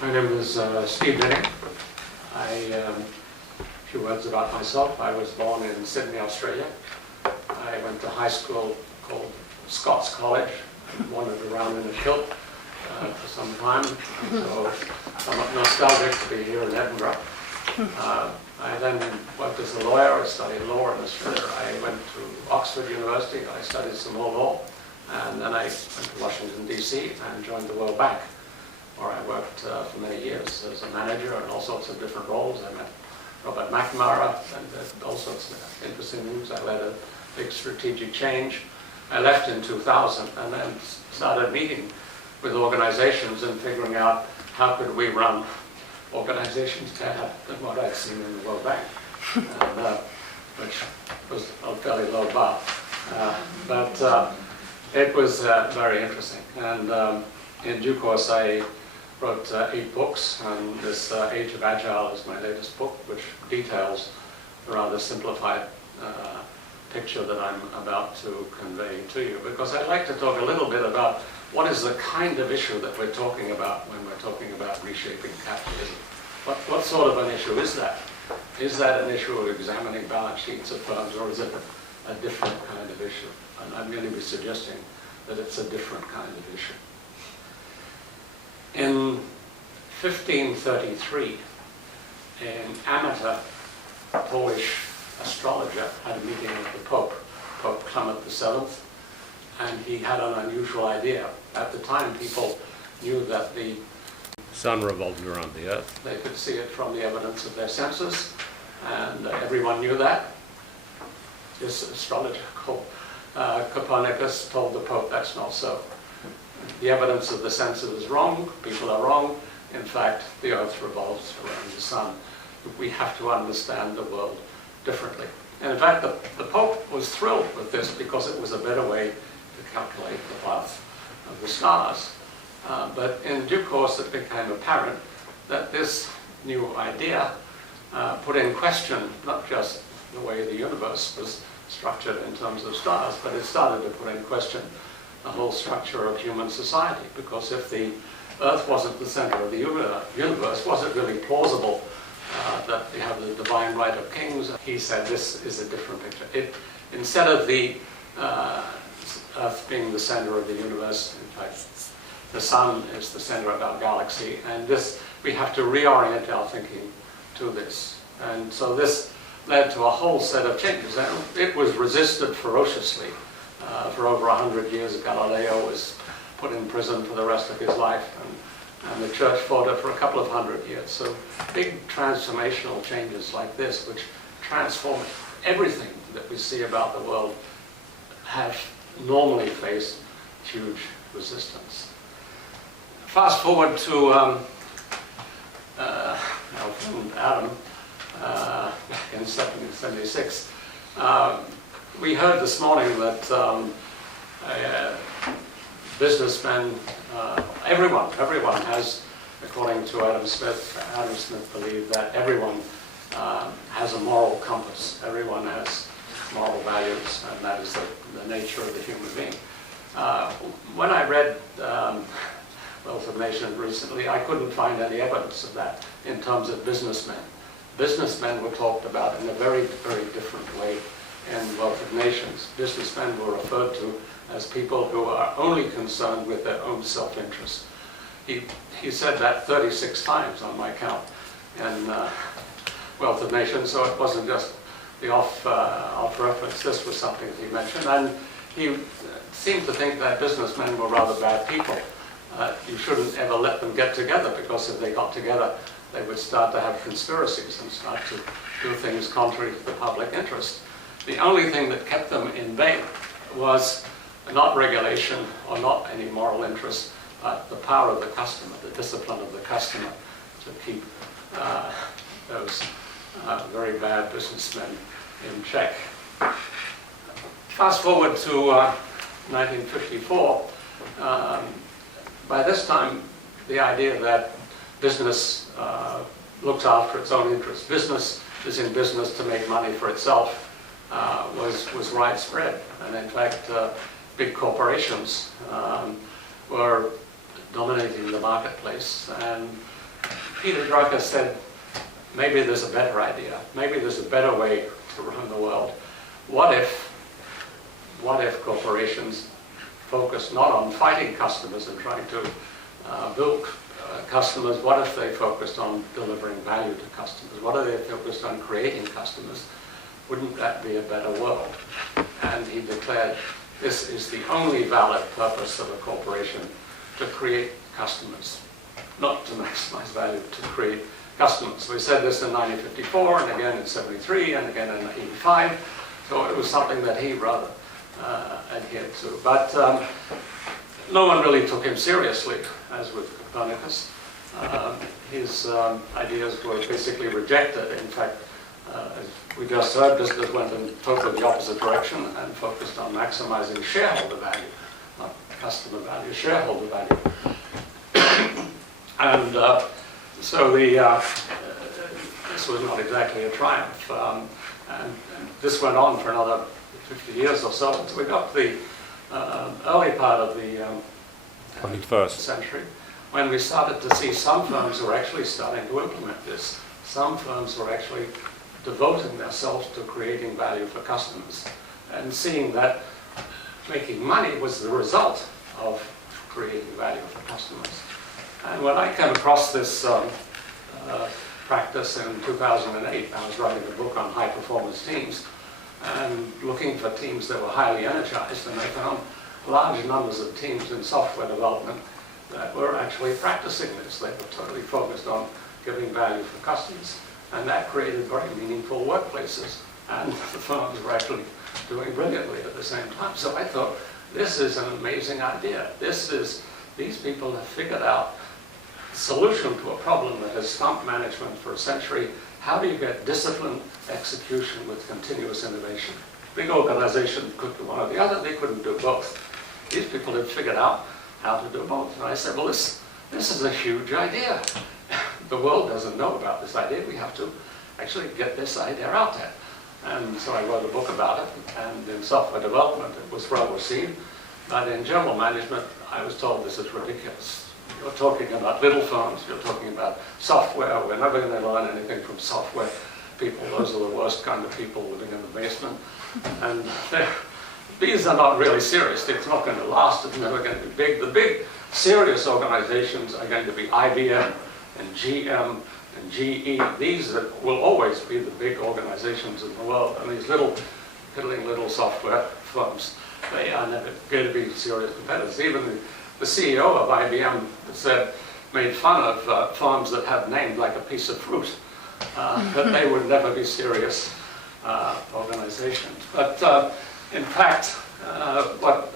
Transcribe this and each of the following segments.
My name is Steve Denning. A few words about myself. I was born in Sydney, Australia. I went to high school called Scots College. I wandered around in a kilt for some time, so somewhat nostalgic to be here in Edinburgh. I then worked as a lawyer. I studied law in Australia. I went to Oxford University. I studied some more law, and then I went to Washington, D.C. and joined the World Bank, where I worked for many years as a manager in all sorts of different roles. I met Robert McNamara and did all sorts of interesting things. I led a big strategic change. I left in 2000 and then started meeting with organizations and figuring out how could we run organizations better than what I'd seen in the World Bank, and, which was a fairly low bar. But it was very interesting. And in due course, I wrote 8 books, and this Age of Agile is my latest book, which details the rather simplified picture that I'm about to convey to you, because I'd like to talk a little bit about what is the kind of issue that we're talking about when we're talking about reshaping capitalism. What sort of an issue is that? Is that an issue of examining balance sheets of firms, or is it a different kind of issue? And I'm going to be suggesting that it's a different kind of issue. In 1533, an amateur Polish astrologer had a meeting with the Pope, Pope Clement VII, and he had an unusual idea. At the time, people knew that the sun revolved around the earth. They could see it from the evidence of their senses, and everyone knew that. This astrologer called Copernicus told the Pope that's not so. The evidence of the senses is wrong, people are wrong. In fact, the earth revolves around the sun. We have to understand the world differently. And in fact, the Pope was thrilled with this because it was a better way to calculate the path of the stars. But in due course, it became apparent that this new idea put in question not just the way the universe was structured in terms of stars, but it started to put in question the whole structure of human society. Because if the Earth wasn't the center of the universe, was it really plausible that we have the divine right of kings? He said this is a different picture. Instead of the Earth being the center of the universe, in fact, the sun is the center of our galaxy, and we have to reorient our thinking to this. And so this led to a whole set of changes, and it was resisted ferociously. For over 100 years, Galileo was put in prison for the rest of his life, and the church fought it for a couple of 100 years. So big transformational changes like this, which transform everything that we see about the world, have normally faced huge resistance. Fast forward to our friend Adam back in 1776. We heard this morning that businessmen, everyone has, according to Adam Smith believed that everyone has a moral compass. Everyone has moral values, and that is the nature of the human being. When I read Wealth of Nations recently, I couldn't find any evidence of that in terms of businessmen. Businessmen were talked about in a very, very different way in Wealth of Nations. Businessmen were referred to as people who are only concerned with their own self-interest. He said that 36 times on my count in Wealth of Nations, so it wasn't just the off reference. This was something that he mentioned, and he seemed to think that businessmen were rather bad people. You shouldn't ever let them get together, because if they got together, they would start to have conspiracies and start to do things contrary to the public interest. The only thing that kept them in vain was not regulation or not any moral interest, but the power of the customer, the discipline of the customer to keep those very bad businessmen in check. Fast forward to 1954. By this time, the idea that business looks after its own interests, business is in business to make money for itself, was widespread. And in fact, big corporations were dominating the marketplace, and Peter Drucker said, maybe there's a better idea. Maybe there's a better way to run the world. What if corporations focus not on fighting customers and trying to build customers? What if they focused on delivering value to customers? What if they focused on creating customers? Wouldn't that be a better world? And he declared, this is the only valid purpose of a corporation, to create customers, not to maximize value, to create customers. We said this in 1954, and again in 73, and again in 85. So it was something that he rather adhered to. But no one really took him seriously, as with Copernicus. His ideas were basically rejected. In fact, as we just heard, business went in totally the opposite direction and focused on maximizing shareholder value, not customer value, shareholder value. And so this was not exactly a triumph. And this went on for another 50 years or so. So we got the early part of the 21st century, when we started to see some firms were actually starting to implement this. Some firms were actually devoting themselves to creating value for customers, and seeing that making money was the result of creating value for customers. And when I came across this practice in 2008, I was writing a book on high-performance teams and looking for teams that were highly energized, and I found large numbers of teams in software development that were actually practicing this. They were totally focused on giving value for customers, and that created very meaningful workplaces, and the firms were actually doing brilliantly at the same time. So I thought, this is an amazing idea. These people have figured out a solution to a problem that has stumped management for a century. How do you get disciplined execution with continuous innovation? Big organizations could do one or the other, they couldn't do both. These people had figured out how to do both. And I said, well, this is a huge idea. The world doesn't know about this idea. We have to actually get this idea out there. And so I wrote a book about it, and in software development it was well received. But in general management, I was told this is ridiculous. You're talking about little firms, you're talking about software, we're never going to learn anything from software people. Those are the worst kind of people living in the basement. And these are not really serious. It's not going to last, it's never going to be big. The big serious organizations are going to be IBM and GM and GE. These will always be the big organizations in the world. And these little, piddling little software firms, they are never going to be serious competitors. Even the CEO of IBM said, made fun of firms that have named like a piece of fruit, but they would never be serious organizations. But in fact, what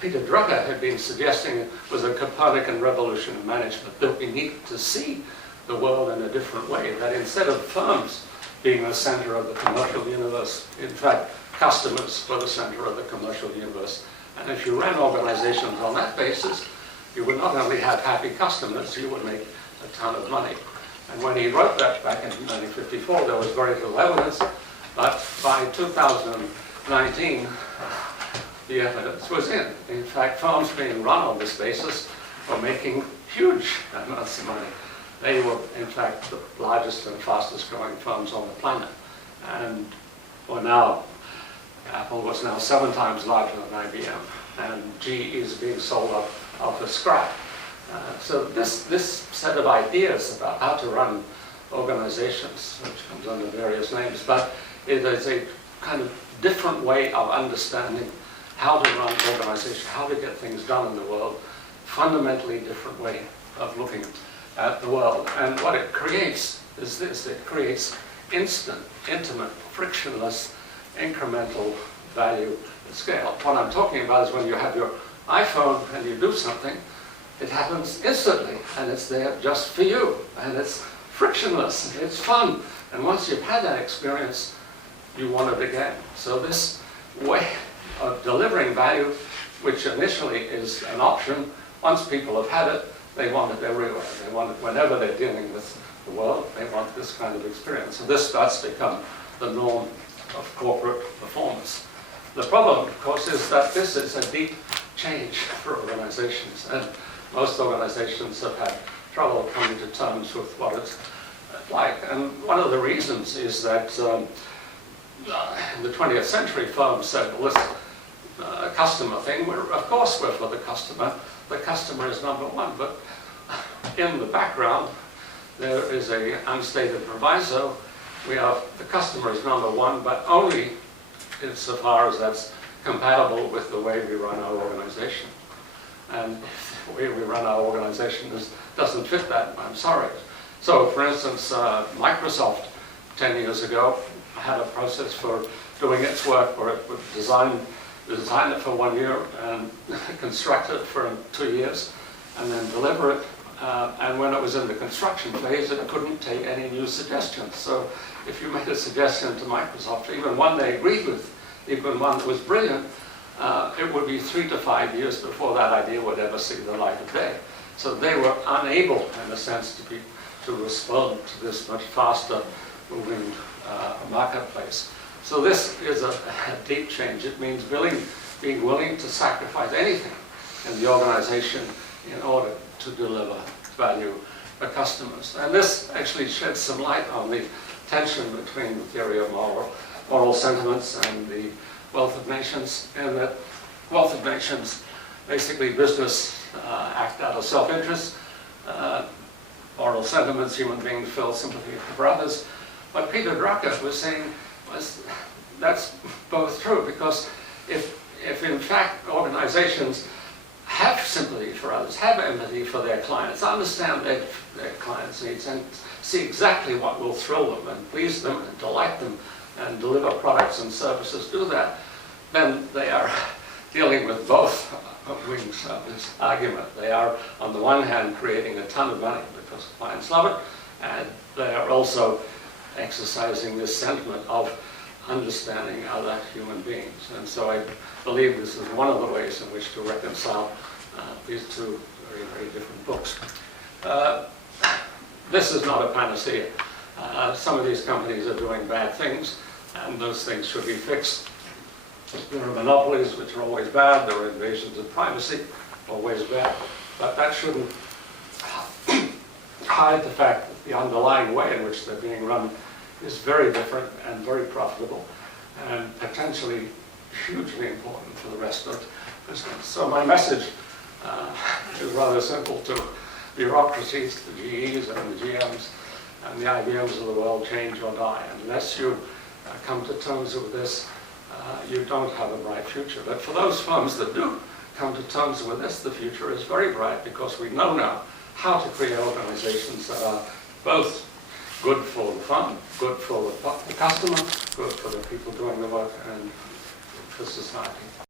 Peter Drucker had been suggesting was a Copernican Revolution in management, that we need to see the world in a different way, that instead of firms being the center of the commercial universe, in fact, customers were the center of the commercial universe. And if you ran organizations on that basis, you would not only have happy customers, you would make a ton of money. And when he wrote that back in 1954, there was very little evidence, but by 2019, the evidence was in. In fact, firms being run on this basis were making huge amounts of money. They were, in fact, the largest and fastest growing firms on the planet. And well, now, Apple was now 7 times larger than IBM, and GE is being sold off a scrap. So this set of ideas about how to run organizations, which comes under various names, but it is a kind of different way of understanding how to run organizations, how to get things done in the world, fundamentally different way of looking at the world. And what it creates is this: it creates instant, intimate, frictionless, incremental value scale. What I'm talking about is when you have your iPhone and you do something, it happens instantly, and it's there just for you, and it's frictionless, and it's fun. And once you've had that experience, you want it again. So this way of delivering value, which initially is an option, once people have had it, they want it everywhere. They want it whenever they're dealing with the world. They want this kind of experience. And this starts to become the norm of corporate performance. The problem, of course, is that this is a deep change for organizations. And most organizations have had trouble coming to terms with what it's like. And one of the reasons is that in the 20th century, firms said, well, this customer thing, of course we're for the customer. The customer is number one. But in the background, there is a unstated proviso. The customer is number one, but only insofar as that's compatible with the way we run our organization. And if the way we run our organization doesn't fit that, I'm sorry. So, for instance, Microsoft 10 years ago had a process for doing its work where it would design it for 1 year and construct it for 2 years and then deliver it. And when it was in the construction phase, it couldn't take any new suggestions. So if you made a suggestion to Microsoft, even one they agreed with, even one that was brilliant, it would be 3 to 5 years before that idea would ever see the light of day. So they were unable, in a sense, to respond to this much faster moving marketplace. So this is a deep change. It means being willing to sacrifice anything in the organization in order to deliver value for customers. And this actually sheds some light on the tension between the theory of moral sentiments and the wealth of nations, and that wealth of nations, basically business act out of self-interest, moral sentiments, human beings feel sympathy for others. What Peter Drucker was saying was that's both true, because if in fact organizations have sympathy for others, have empathy for their clients, understand their clients' needs, and see exactly what will thrill them and please them and delight them and deliver products and services, do that, then they are dealing with both wings of this argument. They are, on the one hand, creating a ton of money because clients love it, and they are also exercising this sentiment of understanding other human beings. And so I believe this is one of the ways in which to reconcile these two very, very different books. This is not a panacea. Some of these companies are doing bad things, and those things should be fixed. There are monopolies, which are always bad. There are invasions of privacy, always bad. But that shouldn't hide the fact that the underlying way in which they're being run is very different and very profitable and potentially hugely important for the rest of business. So my message is rather simple to bureaucracies, the GEs and the GMs and the IBMs of the world: change or die. Unless you come to terms with this, you don't have a bright future. But for those firms that do come to terms with this, the future is very bright, because we know now how to create organizations that are both good for the firm, good for the customer, good for the people doing the work, and for society.